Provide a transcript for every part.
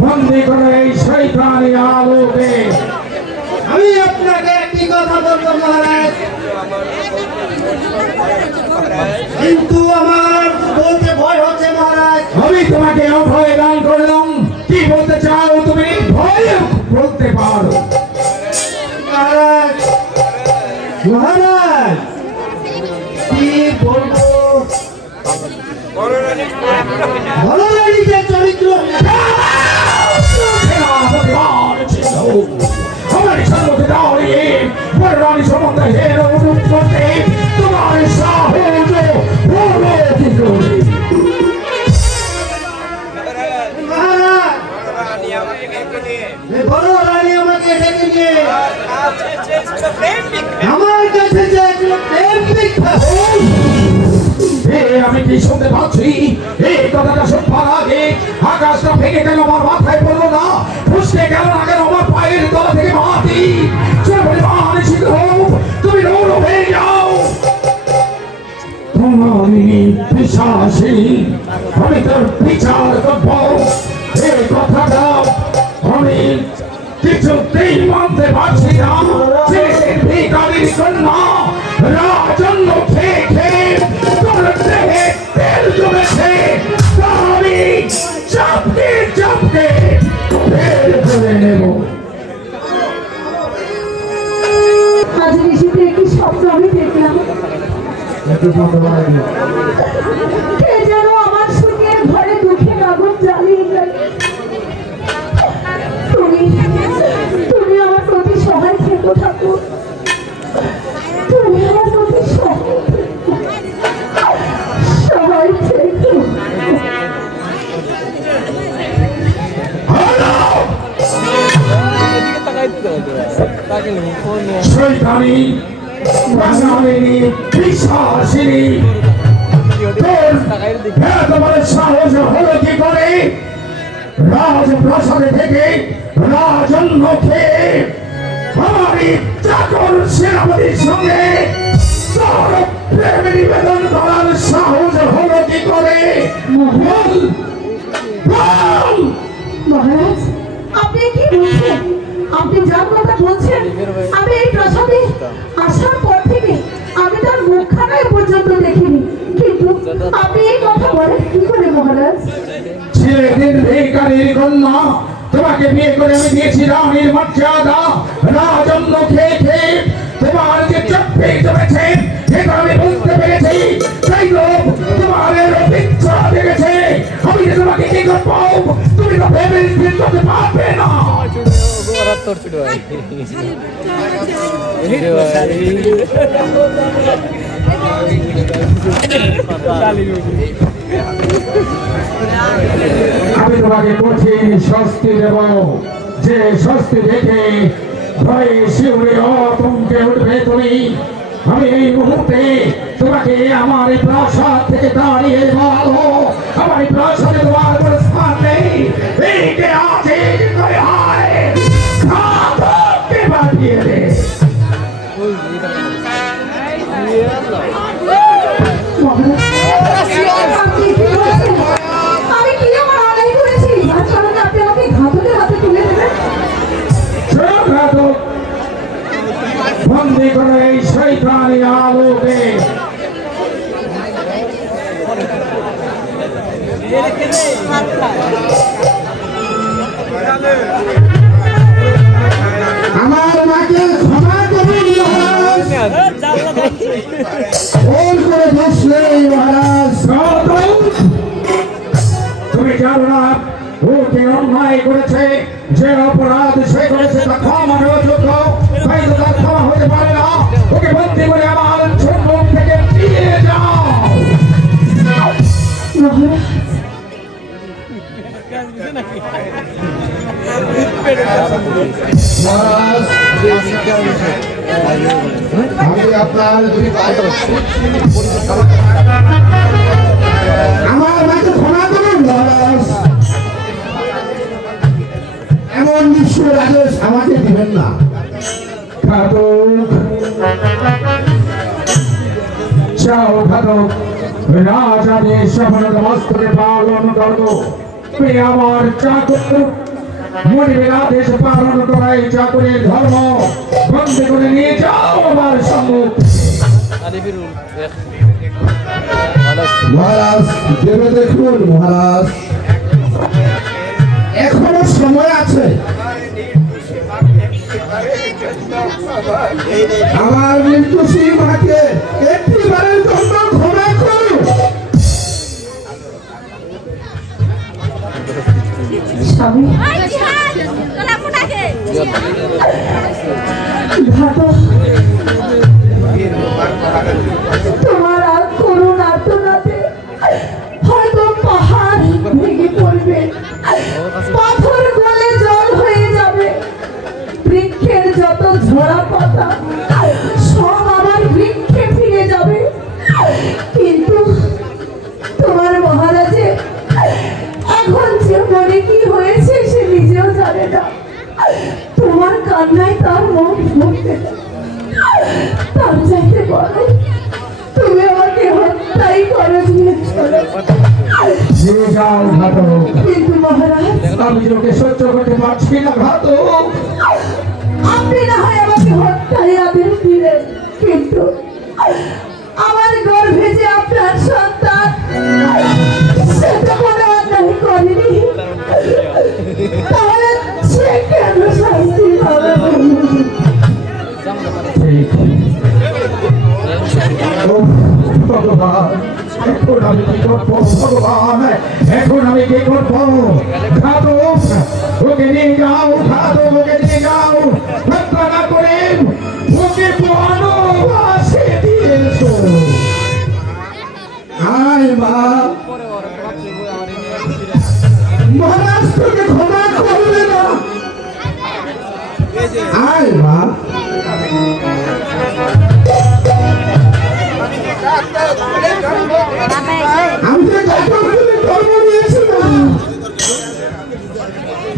বন্দী করে এই শয়তানি আলোকে। আমি আপনাকে একটি কথা বলবো মহারাজ, কিন্তু আমার বলতে ভয় হচ্ছে মহারাজ। আমি তোমাকে অভয় দান করলাম, কি বলতে চাও তুমি ভয় বলতে পারো। মহারাজ মহারাজ কি বলবো, বলরানী যে চরিত্র আমার সম্মুখে দাঁড়িয়ে বলরানী সম্বন্ধে হের অনুরোধ করতে তোমার সাহস বলো কি করে। বড় রানী আমাকে ডেকে নিয়ে আমার কাছে যে প্রেমিক আমি কি শুনতে পাচ্ছি এই কথাটা শুনবার আগে আকাশটা ভেঙে গেল, আমার মাথায় পড়লো না, ফুসকে গেল না কেন আমার পায়ের তলা থেকে মাটি। তুমি রৌরব হয়ে যাও, তোমারই বিশ্বাসী আমি তোর বিচার করব। এই কথাটা আমি কিছুতেই মানতে পারছি না যে ভিখারির কন্যা রাজন্য খেয়ে খেয়ে তোর দেহে তেল জমেছে, আমি চাপকে চাপকে বের করে নেব। আজ নিশীথে একটি স্বপ্ন আমি দেখলাম, কে যেন আমার সুখের ঘরে দুঃখের আগুন জ্বালিয়ে গেল। তুমি আমার প্রতি সহায় থেকো ঠাকুর, তুমি আমার প্রতি সহায় থেকো। শয়তানি রাজারানী বিশ্বাসিনী, তোর এতবড় সাহস হলো কি করে রাজপ্রাসাদে থেকে রাজন্য খেয়ে আমারই চাকর সেনাপতির সঙ্গে তোর প্রেম নিবেদন করার সাহস হলো কি করে? বল বল। মহারাজ আপনি কি বলছেন? আপনি যার কথা বলছেন আমি এই প্রাসাদে আসার পর থেকে আমি তার মুখখানায় পর্যন্ত দেখিনি, কিন্তু আপনি এই কথা বলেন কি করে মহারাজ? ছেলেদের ভিখারির কন্যা, তোমাকে বিয়ে করে আমি দিয়েছি রানীর মর্যাদা, রাজন্য খেয়ে খেয়ে তোমার যে চোখে জমেছে এটা আমি বুঝতে পেরেছি। সেই লোক তোমার ইচ্ছা দেখেছে আমি যে তোমাকে কি করবো তুমি তো ভেবে করতে পারবে না। আমি তোমাকে কঠিন শাস্তি দেব, যে শাস্তি দেখে ভয়ে শিউরে আতঙ্কে উঠবে তুমি। আমি এই মুহূর্তে তোমাকে আমার প্রাসাদ থেকে দাঁড়িয়ে বলো, আমার প্রাসাদে তোমার কোনো স্থান নেই। এইকে আছে করে হায় খাবকে বাঁধিয়ে দে। আমি কি আমার অন্যায় করেছি যার কারণে আপনি আমাকে ঘাতকের হাতে তুলে দেবেন? বন্দী করে এই শয়তানি আলোকে। আমার মাকে ক্ষমা করুন মহারাজ, ভুল করে দোষ নেই মহারাজ। তুমি জানো না ও যে অন্যায় করেছে, যে অপরাধ সে করেছে তা ক্ষমা যোগ্য, তাই তো তার ক্ষমা হতে পারে না। ওকে বন্দী করে আমার সম্মুখ থেকে ফিরে যাও। আমি আপনার আমার মাকে ক্ষমা করুন মহারাজ, এমন নিষ্ঠুর আদেশ আমাকে দিবেন না। ঘাতক চাও, ঘাতক রাজাদের শপথ বস্ত্রে পালন করবো। আমার চাকর মনিবের আদেশ পালন করাই চাকরের ধর্ম বন্ধ করে নিয়ে যাও আমার সম্মুখ। মহারাজ ভেবে দেখুন মহারাজ, এখনো সময় আছে। আমার নির্দোষী মাকে একটিবারের জন্য ক্ষমা করুন। স্বামী ঘাতক, তোমার আর করুণ আর্তনাদে হয়তো পাহাড় ভেঙে পড়বে, পাথর গলে জল হয়ে যাবে, বৃক্ষের যত ঝরা পাতা সব আবার বৃক্ষে ফিরে যাবে, কিন্তু তোমার মহারাজের এখন যে মনে কি হয়েছে সে নিজেও জানে না। তোমার কান্নায় তার মন ভরতে না। তার চাইতে বলো তুমি আমাকে হত্যাই করে দিয়েছো। নিয়ে যাও ঘাতক। কিন্তু মহারাজ, আমি তোকে সহ্য করতে পারছি না ঘাতক। আপনি না হয় আমাকে হত্যায় আদেশ দিলেন, কিন্তু আমার গর্ভে যে আপনার সন্তান সেটা কোনো অন্যায় করেনি, তাহলে সে কেন শাস্তি পাবে? ভগবান, এখন আমি কি করবো? ভগবান, এখন আমি কি করবো? ঘাতক, ওকে নিয়ে যাও। ঘাতক, ওকে নিয়ে যাও। হত্যা না করে ওকে বনবাসে দিয়েছো। আয় মা, মহারাজ তোকে ক্ষমা করবে না। আয় মা, আমি যে ঘাতকদের ধর্ম নিয়েছিলাম,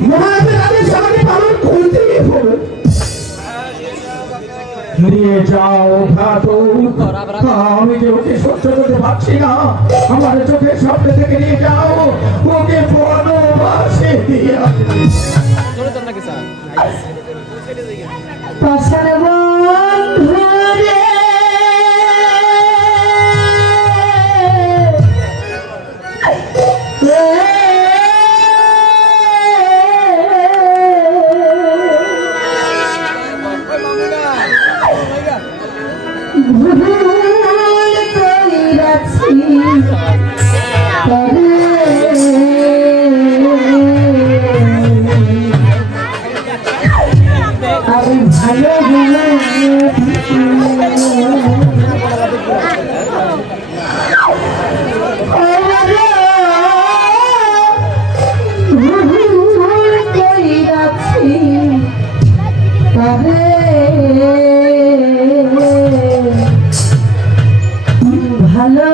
মহারাজের আদেশ আমাকে পালন করতেই হবে। নিয়ে যাও ঘাতক। আমি যে ওকে সহ্য করতে পারছি না, আমার চোখের সামনে থেকে নিয়ে যাও। ওকে বনবাসে দিয়ে আসবে। পাষাণ বন্ধু রে, ভুল কইরাছি তবে আমি ভালো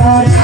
God